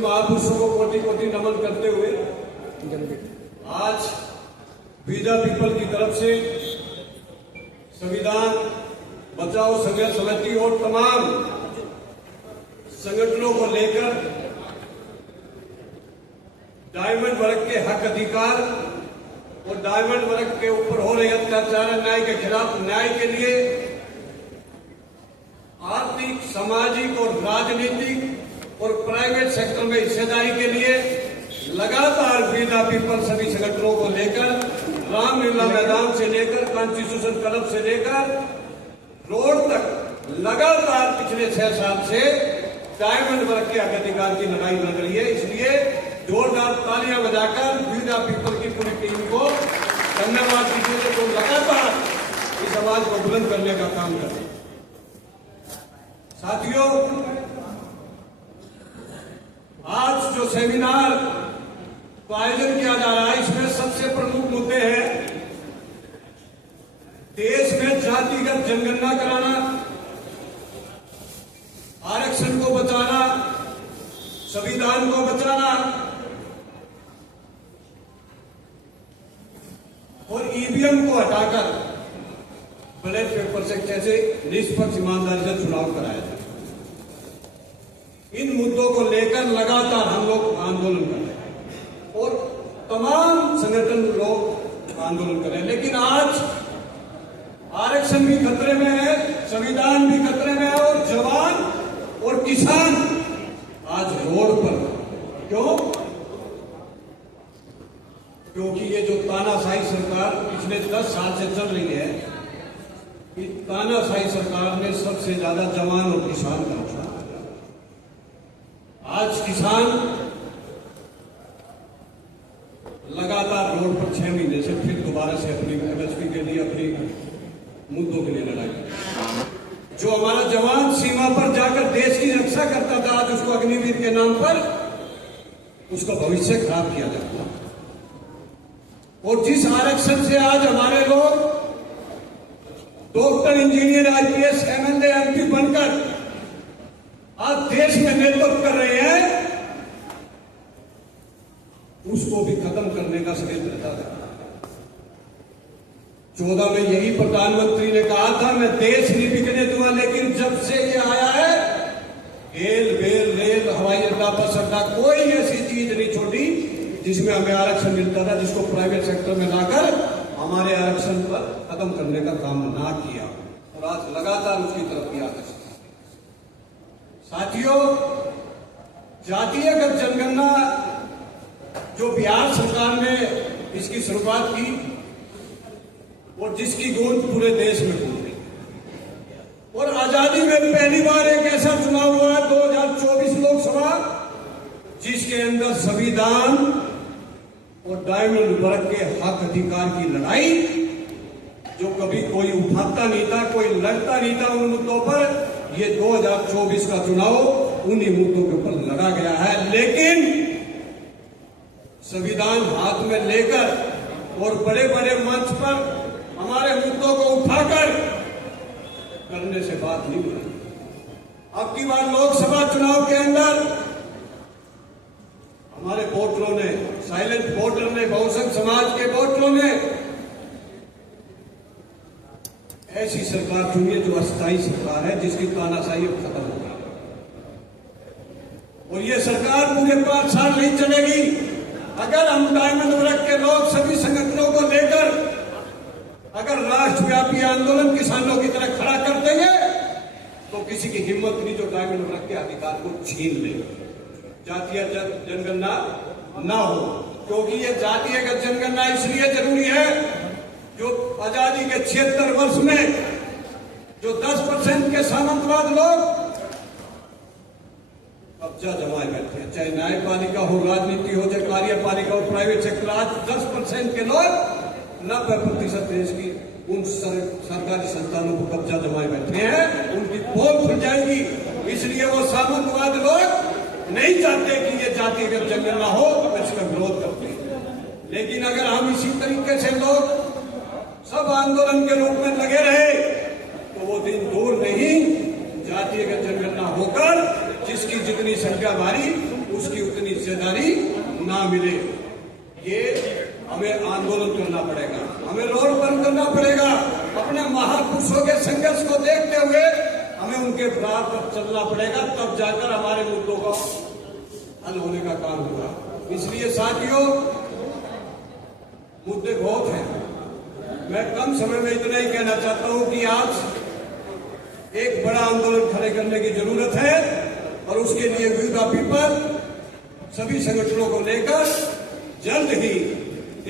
महापुरुषों को कोटि कोटि नमन करते हुए आज बीजा पीपल की तरफ से संविधान बचाओ संघर्ष समिति और तमाम संगठनों को लेकर डायमंड वर्ग के हक अधिकार और डायमंड वर्ग के ऊपर हो रहे अत्याचार अन्याय के खिलाफ न्याय के लिए आर्थिक, सामाजिक और राजनीतिक और प्राइवेट सेक्टर में हिस्सेदारी के लिए लगातार बीजा पीपल सभी संगठनों को लेकर रामलीला मैदान से लेकर कॉन्स्टिट्यूशन क्लब से लेकर रोड तक लगातार पिछले 6 साल से डायमंड वर्ग के हक अधिकार की लड़ाई लड़ रही है। इसलिए जोरदार तालियां बजाकर बीजा पीपल की पूरी टीम को धन्यवाद दीजिए, तो लगातार इस आवाज को बुलंद करने का काम कर रहे हैं। साथियों, आज जो सेमिनार का आयोजन किया जा रहा है, इसमें सबसे प्रमुख मुद्दे हैं देश में जातिगत जनगणना कराना, आरक्षण को बचाना, संविधान को बचाना और ईवीएम को हटाकर बैलेट पेपर से कैसे निष्पक्ष ईमानदारी से चुनाव कराया जाए। इन मुद्दों को लेकर लगातार हम लोग आंदोलन कर रहे हैं और तमाम संगठन लोग आंदोलन कर रहे हैं। लेकिन आज आरक्षण भी खतरे में है, संविधान भी खतरे में है और जवान और किसान आज रोड पर। क्यों? क्योंकि ये जो तानाशाही सरकार पिछले 10 साल से चल रही है, कि तानाशाही सरकार ने सबसे ज्यादा जवान और किसान का नुकसान किया। आज किसान लगातार रोड पर 6 महीने से फिर दोबारा से अपनी एमएसपी के लिए, अपनी मुद्दों के लिए लड़ाई। जो हमारा जवान सीमा पर जाकर देश की रक्षा करता था, आज उसको अग्निवीर के नाम पर उसका भविष्य खराब किया जाता है। और जिस आरक्षण से आज हमारे लोग doctor, engineer, IPS, MLA, MP बनकर आज देश में नेतृत्व कर रहे हैं, उसको भी खत्म करने का षड्यंत्र था। 14 में यही प्रधानमंत्री ने कहा था, मैं देश नहीं बिकने दूंगा। लेकिन जब से ये आया है, गेल, बेल, रेल, हवाई अड्डा, बस अड्डा, कोई ऐसी चीज नहीं छोड़ी जिसमें हमें आरक्षण मिलता था, जिसको प्राइवेट सेक्टर में लाकर हमारे आरक्षण पर खत्म करने का काम ना किया। और आज लगातार उसकी तरफ किया। साथियों, जातीयगत जनगणना जो बिहार सरकार ने इसकी शुरुआत की और जिसकी गूंज पूरे देश में गूंज रही, और आजादी में पहली बार एक ऐसा चुनाव हुआ 2024 लोकसभा, जिसके अंदर संविधान और डायमंड वर्ग के हक अधिकार की लड़ाई, जो कभी कोई उठाता नहीं था, कोई लड़ता नहीं था उन मुद्दों पर, ये 2024 का चुनाव उन्हीं मुद्दों के ऊपर लड़ा गया है। लेकिन संविधान हाथ में लेकर और बड़े बड़े मंच पर हमारे मुद्दों को उठाकर करने से बात नहीं बनी। अब की बार लोकसभा चुनाव के अंदर हमारे वोटरों ने, साइलेंट वोटर ने, बहुजन समाज के वोटरों ने ऐसी सरकार चुनी है जो अस्थायी सरकार है, जिसकी तानाशाही अब खत्म हो गई। और ये सरकार पूरे 5 साल नहीं चलेगी अगर हम डायमंड वर्ग के लोग सभी संगठनों को लेकर अगर राष्ट्रव्यापी आंदोलन किसानों की तरह खड़ा कर देंगे, तो किसी की हिम्मत नहीं जो डायमंड वर्ग के अधिकार को छीन ले, जातीय जनगणना ना हो। क्योंकि ये जातीयगत जनगणना इसलिए जरूरी है, जो आजादी के 76 वर्ष में जो 10% के सामंतवाद लोग कब्जा जमाए बैठे हैं, चाहे न्यायपालिका हो, राजनीति हो, चाहे कार्यपालिका हो, प्राइवेट सेक्टर, आज 10% के लोग 90% देश की उन सरकारी संस्थानों को कब्जा जमाए बैठे हैं। उनकी पोल खुल जाएगी। इसलिए वो सामंतवाद लोग नहीं चाहते कि ये जातिगत जनगणना हो, इसका विरोध करते हैं। लेकिन अगर हम इसी तरीके से लोग सब आंदोलन के रूप में लगे रहे, तो वो दिन दूर नहीं, जातीयगत जनगणना होकर जिसकी जितनी संख्या भारी उसकी उतनी हिस्सेदारी ना मिले। ये हमें आंदोलन करना पड़ेगा, हमें रोड बंद करना पड़ेगा। अपने महापुरुषों के संघर्ष को देखते हुए हमें उनके बराबर चलना पड़ेगा, तब जाकर हमारे मुद्दों का हल होने का काम होगा। इसलिए साथियों, मुद्दे बहुत हैं। मैं कम समय में इतना ही कहना चाहता हूं कि आज एक बड़ा आंदोलन खड़े करने की जरूरत है और उसके लिए विविधा पीपल सभी संगठनों को लेकर जल्द ही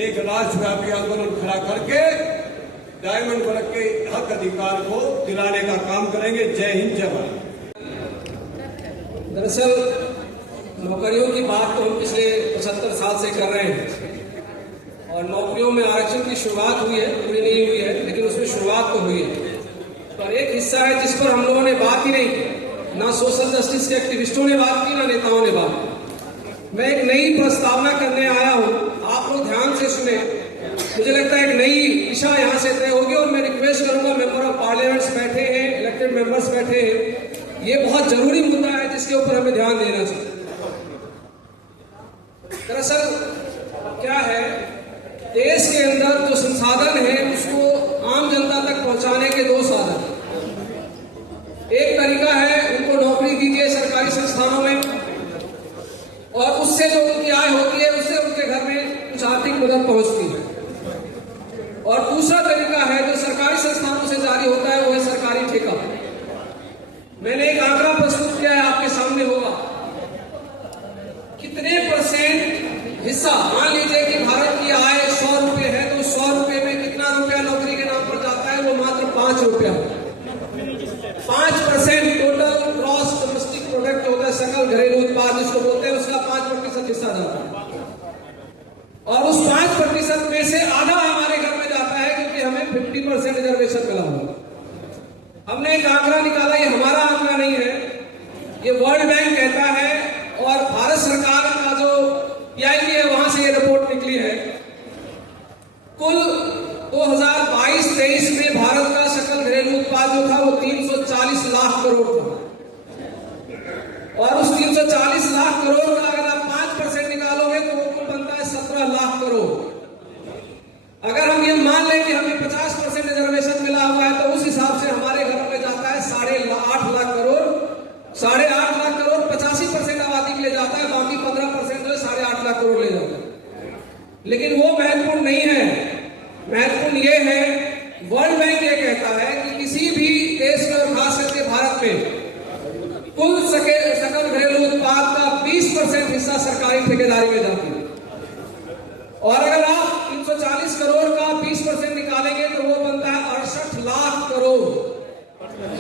एक राष्ट्रव्यापी आंदोलन खड़ा करके डायमंड वर्ग के हक अधिकार को दिलाने का काम करेंगे। जय हिंद, जय भारत। दरअसल नौकरियों की बात तो हम पिछले 75 साल से कर रहे हैं और नौकरियों में आरक्षण की शुरुआत हुई है, पूरी नहीं हुई है, लेकिन उसमें शुरुआत तो हुई है। पर एक हिस्सा है जिस पर हम लोगों ने बात ही नहीं की, ना सोशल जस्टिस के एक्टिविस्टों ने बात की, ना नेताओं ने बात की। मैं एक नई प्रस्तावना करने आया हूं, आप लोग ध्यान से सुने। मुझे लगता है एक नई दिशा यहाँ से तय होगी और मैं रिक्वेस्ट करूंगा, मेंबर ऑफ पार्लियामेंट्स बैठे हैं, इलेक्टेड मेंबर्स बैठे हैं, ये बहुत जरूरी मुद्दा है जिसके ऊपर हमें ध्यान देना चाहिए। दरअसल क्या है, देश के अंदर जो संसाधन है उसको आम जनता तक पहुंचाने के दो साधन। एक तरीका है उनको नौकरी दीजिए सरकारी संस्थानों में और उससे जो उनकी आय होती है उससे उनके घर में कुछ आर्थिक मदद पहुंचती है। और दूसरा तरीका है जो सरकारी संस्थानों से जारी होता है, वो है सरकारी ठेका। मैंने एक आंकड़ा प्रस्तुत किया है, आपके सामने होगा। कितने % हिस्सा, मान लीजिए कि भारत की आय 100 रुपए है, तो 100 रुपए में कितना रुपया नौकरी के नाम पर जाता है? वो मात्र 5 रुपया। 5% टोटल ग्रॉस डोमेस्टिक प्रोडक्ट होता है, सकल घरेलू उत्पाद जिसको बोलते हैं, उसका 5% हिस्सा जाता है। और उस 5% में से आधा हमारे घर में जाता है, क्योंकि हमें 50% रिजर्वेशन मिला हुआ। हमने एक आंकड़ा निकाला, ये हमारा आंकड़ा नहीं है, ये वर्ल्ड बैंक कहता है और भारत सरकार का जो पीआईबी है वहां से ये रिपोर्ट निकली है। कुल 2022-23 में भारत का सकल घरेलू उत्पाद जो था वो 340 लाख करोड़ था। और उस 340 लाख करोड़ का अगर आप 5% निकालोगे तो वो कुल बनता है 17 लाख करोड़। अगर हम ये मान लें कि हमें 50% रिजर्वेशन मिला हुआ है, तो उस हिसाब से हमारे घरों में जाता है 8.5 लाख करोड़। 8.5 लाख करोड़ 85% आबादी के लिए जाता है, बाकी 15% जो है 8.5 लाख करोड़ ले जाता है। लेकिन वो महत्वपूर्ण नहीं है, महत्वपूर्ण ये है, वर्ल्ड बैंक ये कहता है कि किसी भी देश में और खास करके भारत में कुल सकल घरेलू उत्पाद का 20% हिस्सा सरकारी ठेकेदारी में जाती है। और अगर आप 340 करोड़ का 20% निकालेंगे तो वो बनता है 68 लाख करोड़।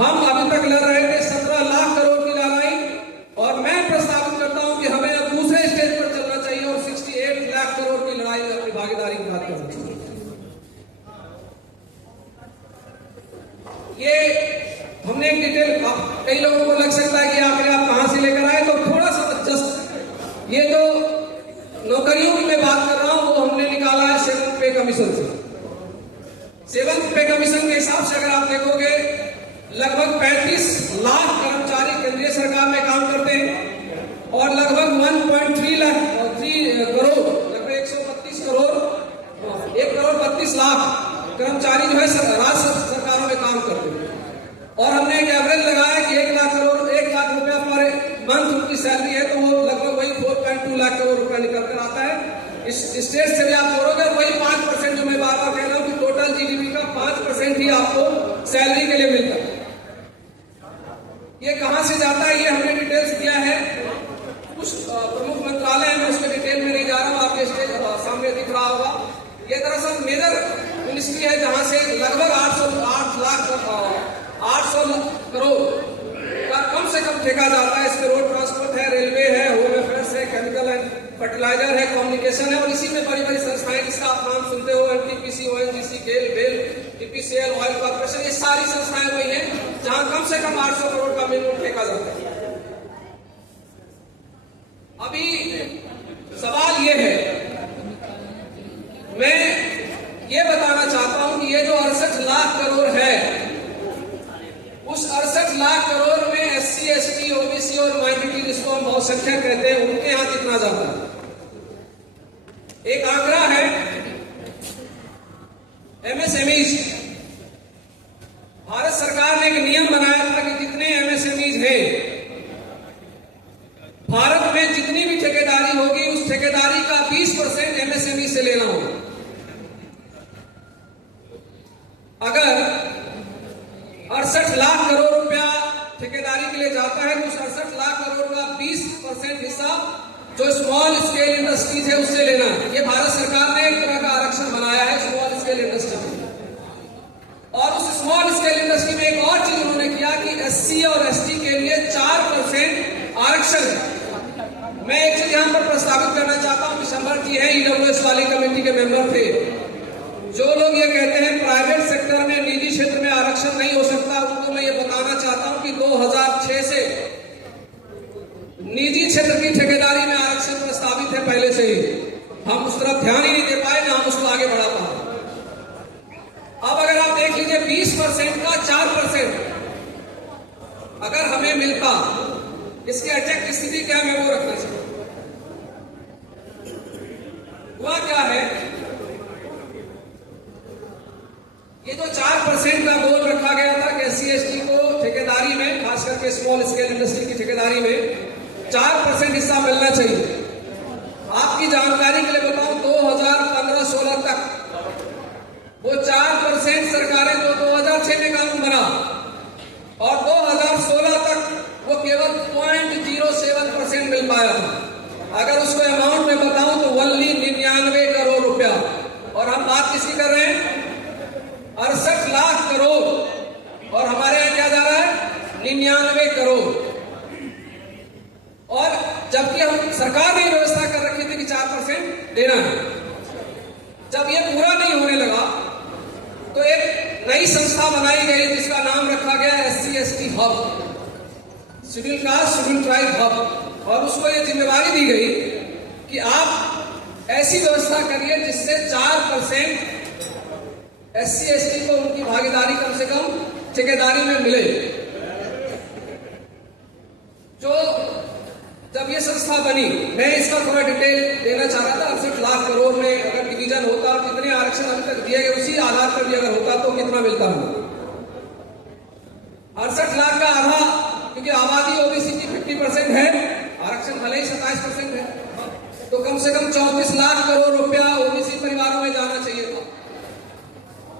हम अभी तक लड़ रहे थे 17 लाख करोड़ की लड़ाई, और मैं प्रस्तावित करता हूं कि हमें अब दूसरे स्टेज पर चलना चाहिए और 68 लाख करोड़ की लड़ाई में अपनी भागीदारी की बात करनी चाहिए। ये हमने एक डिटेल, कई लोगों को लग सकता है कि आखिर आप कहां से लेकर आए, तो थोड़ा सा जस्ट ये जो नौकरियों की मैं बात कर रहा हूं वो हमने निकाला है 7th पे कमीशन से। 7th पे कमीशन के हिसाब से अगर आप देखोगे, लगभग 35 लाख कर्मचारी केंद्रीय सरकार में काम करते हैं और लगभग 1.3 लाख करोड़, लगभग 132 करोड़, 1.32 लाख कर्मचारी जो है राज्य सरकारों में काम करते हैं। और हमने एक एवरेज लगाया कि 1 लाख रुपया पर मंथ उनकी सैलरी है, तो वो लगभग वही 4.2 लाख करोड़ रुपया निकल कर आता है। इस स्टेट से भी आप जोड़ोगे, वही 5% जो मैं बार बार कह रहा हूं कि टोटल जीडीपी का 5% ही आपको सैलरी के लिए मिलता है। ये कहां से जाता है ये हमने डिटेल्स दिया है, कुछ प्रमुख मंत्रालय है, मैं उसके डिटेल में नहीं जा रहा हूं, आपके स्टेज सामने दिख रहा होगा। ये दरअसल मेजर मिनिस्ट्री है जहां से लगभग 800 करोड़ का कम से कम ठेका जाता है। इसमें रोड ट्रांसपोर्ट है, रेलवे है, होम अफेयर्स है, केमिकल एंड फर्टिलाइजर है, कम्युनिकेशन है, और इसी में बड़ी बड़ी संस्थाएं जिसका आप नाम सुनते हो, एनटीपीसी, ओएनजीसी, गेल, बेल, टीपीसीएल, ऑयल कॉर्पोरेशन, ये सारी संस्थाएं वही हैं जहां कम से कम 800 करोड़ का मिनिमम ठेका जाता है। अभी सवाल ये है, मैं ये बताना चाहता हूं कि ये जो 68 लाख करोड़ है, उस 68 लाख करोड़ में SC, ST, OBC ओबीसी और माइनॉरिटी जिसको हम बहुसंख्यक कहते हैं, उनके यहाँ कितना जाता है? एक आंकड़ा है एमएसएमईज। भारत सरकार ने एक नियम बनाया था कि जितने एमएसएमईज हैं, भारत में जितनी भी ठेकेदारी होगी उस ठेकेदारी का 20% एमएसएमई से लेना होगा। अगर 68 लाख करोड़ रुपया ठेकेदारी के लिए जाता है तो उस 68 लाख करोड़ का 20% हिस्सा जो स्मॉल स्केल इंडस्ट्रीज है उससे लेना है। ये भारत सरकार ने एक तरह का आरक्षण बनाया है स्मॉल स्केल इंडस्ट्री में। और उस स्मॉल स्केल इंडस्ट्री में एक और चीज उन्होंने किया कि एससी और एसटी के लिए 4% आरक्षण है। मैं एक चीज यहां पर प्रस्तावित करना चाहता हूं कि शंबर जी है ईडब्ल्यूएस वाली कमेटी के मेंबर थे। जो लोग ये कहते हैं प्राइवेट सेक्टर में, निजी क्षेत्र में आरक्षण नहीं हो सकता, उनको मैं ये बताना चाहता हूं कि 2006 से निजी क्षेत्र की ठेकेदारी में आरक्षण प्रस्तावित है पहले से ही। हम उस तरफ ध्यान ही नहीं दे पाए, ना हम उसको आगे बढ़ा पाए। अब अगर आप देख लीजिए 20% का 4% अगर हमें मिलता, इसकी एग्जैक्ट स्थिति क्या मैं वो रखना चाहता हूं। हुआ क्या है, ये जो 4% का गोल रखा गया था कि एससी एसटी को ठेकेदारी में, खास करके स्मॉल स्केल इंडस्ट्री की ठेकेदारी में 4% हिस्सा मिलना चाहिए। आपकी जानकारी के लिए बताऊं, 2015-16 तक वो 4% सरकारें जो 2006 में कानून बना और 2016 तक वो केवल 0.07% मिल पाया था। अगर उसको अमाउंट में बताऊं तो वनली 99 करोड़ रुपया। और हम बात किसकी कर रहे हैं? 68 लाख करोड़। और हमारे यहां क्या जा रहा है? 99 करोड़। और जबकि हम सरकार ने व्यवस्था कर रखी थी कि 4% देना है। जब ये पूरा नहीं होने लगा तो एक नई संस्था बनाई गई जिसका नाम रखा गया SC ST hub, schedule caste schedule tribe hub. और उसको ये जिम्मेवारी दी गई कि आप ऐसी व्यवस्था करिए जिससे 4% एससी एसटी को उनकी भागीदारी कम से कम ठेकेदारी में मिले। जो जब ये संस्था बनी, मैं इसका थोड़ा डिटेल देना चाह रहा था। 68 लाख करोड़ में अगर डिवीजन होता और जितने आरक्षण अभी तक दिए गए उसी आधार पर भी अगर होता तो कितना मिलता है? 68 लाख का आधा, क्योंकि आबादी ओबीसी की 50% है, आरक्षण भले ही 27% है, तो कम से कम 34 लाख करोड़ रुपया ओबीसी परिवारों में जाना चाहिए था।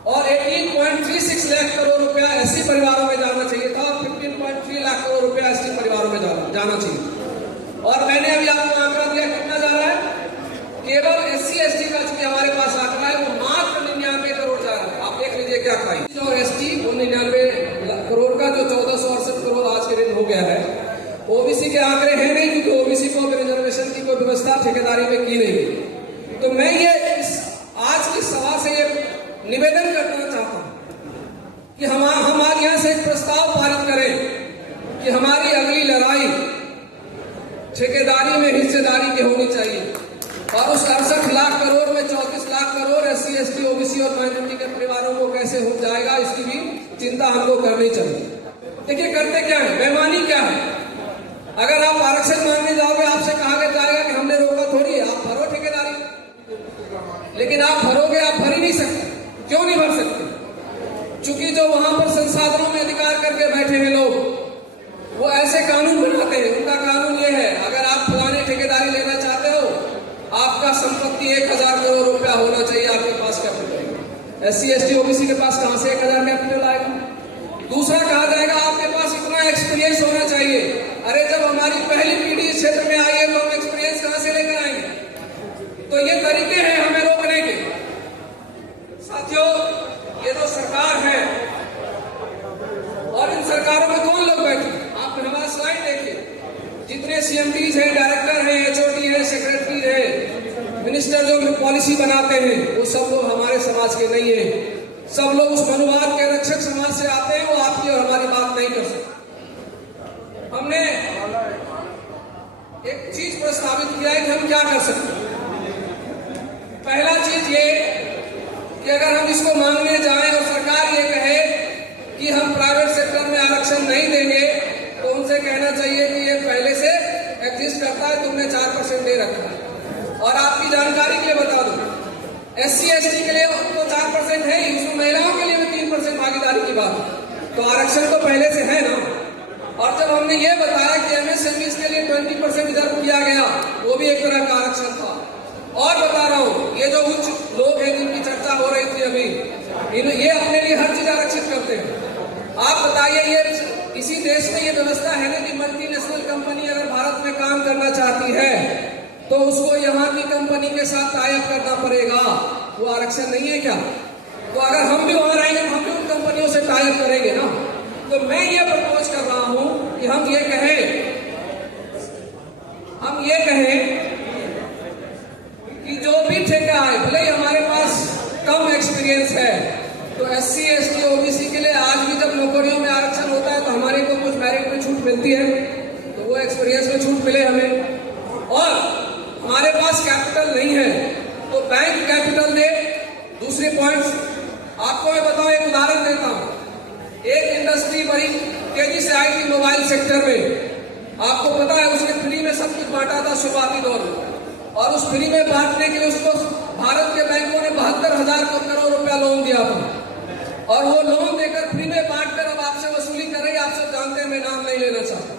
और 18.36 लाख करोड़ रुपया एससी परिवारों में जाना चाहिए था और 15.3 लाख करोड़ रुपया एसटी परिवारों में जाना चाहिए। और मैंने अभी आपको आंकड़ा दिया कितना जा रहा है? केवल एससी एसटी का चूंकि हमारे पास आंकड़ा है वो मात्र 99 करोड़ जा रहा है। आप देख लीजिए क्या खाई। और एसटी वो 99 करोड़ का जो 1468 करोड़ आज के दिन हो गया है। ओबीसी के आंकड़े हैं नहीं, क्योंकि ओबीसी को रिजर्वेशन की कोई व्यवस्था ठेकेदारी में की नहीं। तो मैं ये आज की सभा से ये निवेदन करना चाहता हूं कि हम आज यहां से एक प्रस्ताव पारित करें कि हमारी अगली लड़ाई ठेकेदारी में हिस्सेदारी की होनी चाहिए। और उस 68 लाख करोड़ में 34 lakh crore SC ST OBC और माइनॉरिटी के परिवारों को कैसे हो जाएगा, इसकी भी चिंता हमको करनी चाहिए। देखिए करते क्या है, बेईमानी क्या है। अगर आप आरक्षण मांगने जाओगे, आपसे कहा जाएगा कि हमने रोका थोड़ी है, आप भरो ठेकेदारी। लेकिन आप भरोगे, आप भर ही नहीं सकते। क्यों नहीं भर सकते? चूंकि जो वहां पर संसाधनों में अधिकार करके बैठे हैं लोग, वो ऐसे कानून बनाते हैं। उनका कानून ये है, अगर आप फलाने ठेकेदारी लेना चाहते हो, आपका संपत्ति 1000 करोड़ रुपया होना चाहिए आपके पास कैपिटल। एससी एसटी ओबीसी के पास कहां से 1000 कैपिटल आएगा? दूसरा कहा जाएगा आपके पास इतना एक्सपीरियंस होना चाहिए। अरे जब हमारी पहली पीढ़ी इस क्षेत्र में आई है तो हम एक्सपीरियंस कहां से लेकर आएंगे? तो ये तरीके हैं हमें रोकने के। साथियों, ये जो सरकार है और इन सरकारों में कौन लोग बैठे? आप हमारा स्लाइड देखिए। जितने सीएमडीज हैं, डायरेक्टर हैं, एचओडी हैं, सेक्रेटरी हैं, मिनिस्टर जो पॉलिसी बनाते हैं, वो सब लोग हमारे समाज के नहीं है। सब लोग उस मनुवाद के रक्षक समाज से आते हैं। वो आपकी और हमारी बात नहीं कर सकते। हमने एक चीज प्रस्तावित किया है कि हम क्या कर सकते हैं। पहला चीज ये कि अगर हम इसको मांगने जाएं और सरकार ये कहे कि हम प्राइवेट सेक्टर में आरक्षण नहीं देंगे, तो उनसे कहना चाहिए कि ये पहले से एग्जिस्ट करता है, तुमने 4% दे रखा है। और आपकी जानकारी के लिए बता दूं, SC ST के लिए तो 4% है ही, उसमें महिलाओं के लिए भी 3% भागीदारी की बात है। तो आरक्षण तो पहले से है ना। और जब हमने ये बताया कि MSMEs के लिए 20% रिजर्व किया गया, वो भी एक तरह का आरक्षण था। और बता रहा हूं, ये जो उच्च लोग हैं जिनकी चर्चा हो रही थी अभी, ये अपने लिए हर चीज आरक्षित करते हैं। आप बताइए, ये इसी देश में ये व्यवस्था है ना कि मल्टीनेशनल कंपनी अगर भारत में काम करना चाहती है तो उसको यहाँ की कंपनी के साथ टाइप करना पड़ेगा। वो आरक्षण नहीं है क्या? तो अगर हम भी वहां रहेंगे तो हम भी उन कंपनियों से टाइप करेंगे ना। तो मैं ये प्रपोज कर रहा हूं कि हम ये कहें कि जो भी ठेका है, भले ही हमारे पास कम एक्सपीरियंस है, तो SC ST OBC के लिए आज भी जब नौकरियों में आरक्षण होता है तो हमारे को कुछ मेरिट में छूट मिलती है, तो वो एक्सपीरियंस में छूट मिले हमें। और हमारे पास कैपिटल नहीं है तो बैंक कैपिटल दे। दूसरे पॉइंट्स आपको मैं बताऊं, एक उदाहरण देता हूं। एक इंडस्ट्री बड़ी तेजी से आई थी मोबाइल सेक्टर में, आपको पता है उसने फ्री में सब कुछ बांटा था शुरुआती दौर में, और उस फ्री में बांटने के लिए उसको भारत के बैंकों ने 72,000 करोड़ रुपया लोन दिया था। और वो लोन देकर फ्री में बांटकर अब आपसे वसूली कर रही है। आप सब जानते हैं, मैं नाम नहीं लेना चाहता।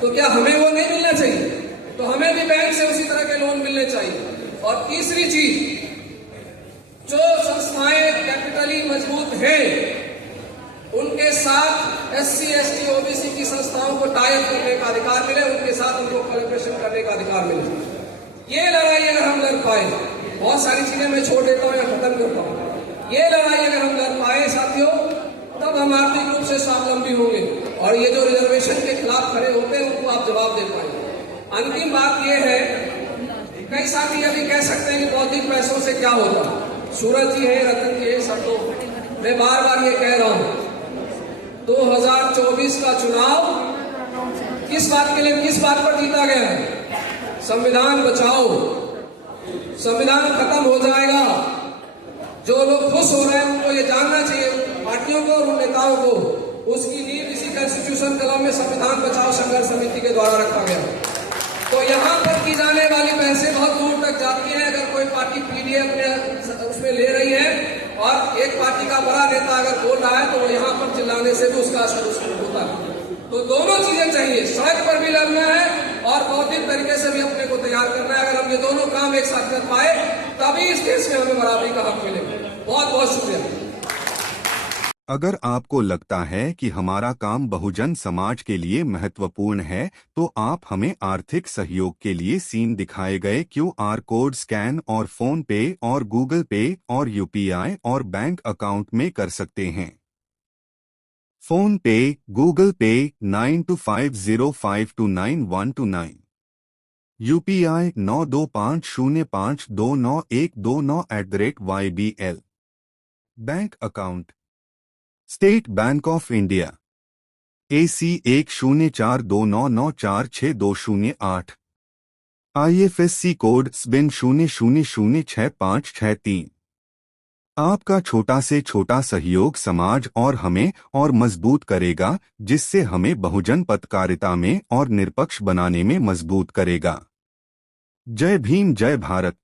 तो क्या हमें वो नहीं मिलना चाहिए? तो हमें भी बैंक से उसी तरह के लोन मिलने चाहिए। और तीसरी चीज, जो संस्थाएं कैपिटली मजबूत हैं उनके साथ SC ST OBC की संस्थाओं को टाइप करने का अधिकार मिले, उनके साथ उनको कोलैबोरेशन करने का अधिकार मिले। ये लड़ाई अगर हम लड़ पाए, बहुत सारी चीजें मैं छोड़ देता हूं या खत्म करता हूं, ये लड़ाई अगर हम लड़ पाए साथियों, तब हम आर्थिक रूप से स्वावलंबी होंगे और ये जो रिजर्वेशन के खिलाफ खड़े होते हैं उनको आप जवाब दे पाएंगे। अंतिम बात यह है, कई साथी अभी कह सकते हैं कि भौतिक पैसों से क्या होता। सूरज जी है, रतन जी है, सब तो मैं बार बार ये कह रहा हूं, 2024 का चुनाव किस बात के लिए, किस बात पर जीता गया है? संविधान बचाओ। संविधान खत्म हो जाएगा। जो लोग खुश हो रहे हैं उनको ये जानना चाहिए, पार्टियों को और उन नेताओं को, उसकी नींव इसी कॉन्स्टिट्यूशन कलम में संविधान बचाओ संघर्ष समिति के द्वारा रखा गया। तो यहाँ पर की जाने वाली बहसें बहुत दूर तक जाती हैं। अगर कोई पार्टी PDF अपने उसमें ले रही है और एक पार्टी का बड़ा नेता अगर बोल रहा है तो वो यहाँ पर चिल्लाने से भी उसका असर उसको होता है। तो दोनों चीजें चाहिए, सड़क पर भी लड़ना है और बौद्धिक तरीके से भी अपने को तैयार करना है। अगर हम ये दोनों काम एक साथ कर पाए तभी इस देश में हमें बराबरी का हक मिलेगा। बहुत बहुत शुक्रिया। अगर आपको लगता है कि हमारा काम बहुजन समाज के लिए महत्वपूर्ण है तो आप हमें आर्थिक सहयोग के लिए सीन दिखाए गए QR कोड स्कैन और फोन पे और गूगल पे और UPI और बैंक अकाउंट में कर सकते हैं। फोन पे, गूगल पे 9250529129, UPI 9250529129@YBL। Bank account state bank of India AC 1042994628, IFSC code SBIN 00066563। आपका छोटा से छोटा सहयोग समाज और हमें और मजबूत करेगा, जिससे हमें बहुजन पत्रकारिता में और निष्पक्ष बनाने में मजबूत करेगा। जय भीम, जय भारत।